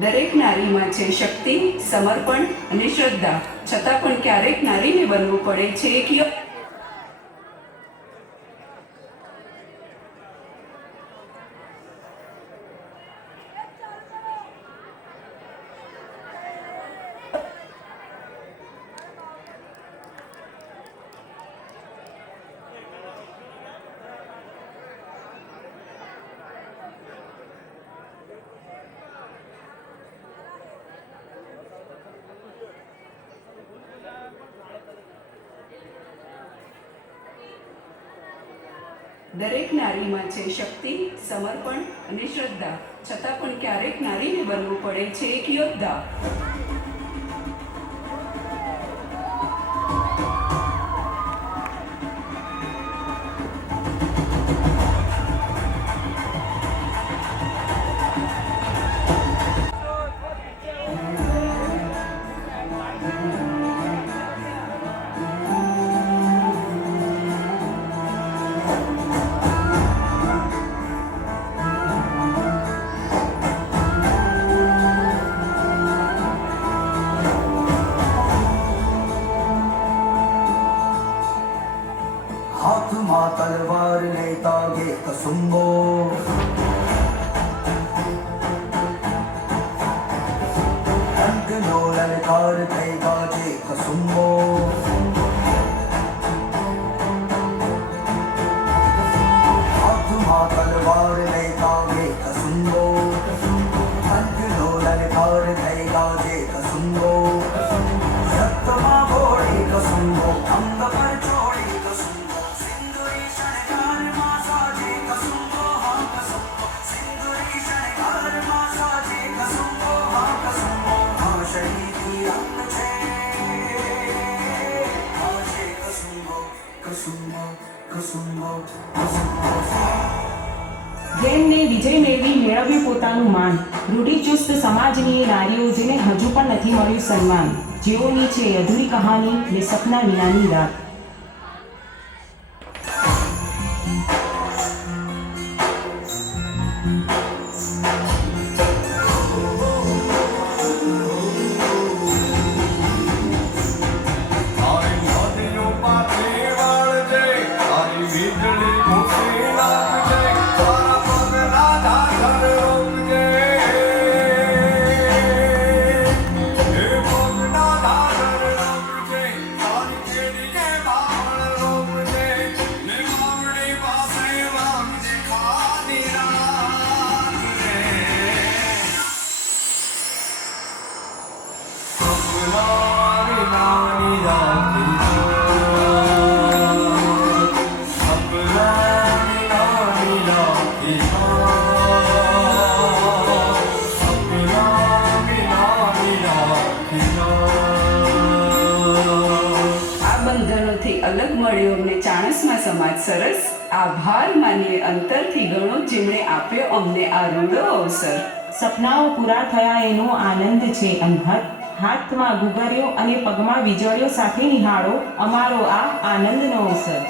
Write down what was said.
દરેક નારીમાં છે શક્તિ, સમર્પણ અને શ્રદ્ધા. છતાં પણ ક્યારેક નારીને બનવું પડે છે એક દરેક નારીમાં છે શક્તિ, સમર્પણ અને શ્રદ્ધા. છતાં પણ ક્યારેક નારીને બનવું પડે છે એક યોદ્ધા. હાથમાં તલવાર લેતા ગે કસુંબો, ડંકનો લલકાર થઈ ગાજે કસુંબો. હાથમાં તલવાર લેતા ગે કસુંબો, ડંકનો લલકાર થઈ ગાજે કસુંબો. રક્તમાં ઘોડી કસુંબો, અંગ પર ચોડી કસુંબો. જેમને વિજય મેળવ્યું પોતાનું માન, રૂઢિચુસ્ત સમાજની એ નારીઓ જેને હજુ પણ નથી મળ્યું સન્માન, જેઓની છે અધૂરી કહાની ને સપના વિનાની રાત. અલગ મળ્યો અમને ચાણસમાં સમાજ સરસ. આભાર માનીએ અંતરથી ઘણો જેમણે આપ્યો અમને આ રૂડો અવસર. સપનાઓ પૂરા થયા એનો આનંદ છે અનહદ, હાથમાં ગુગરિયો અને પગમાં વીજળીઓ સાથે નિહાળો અમારો આ આનંદનો અવસર.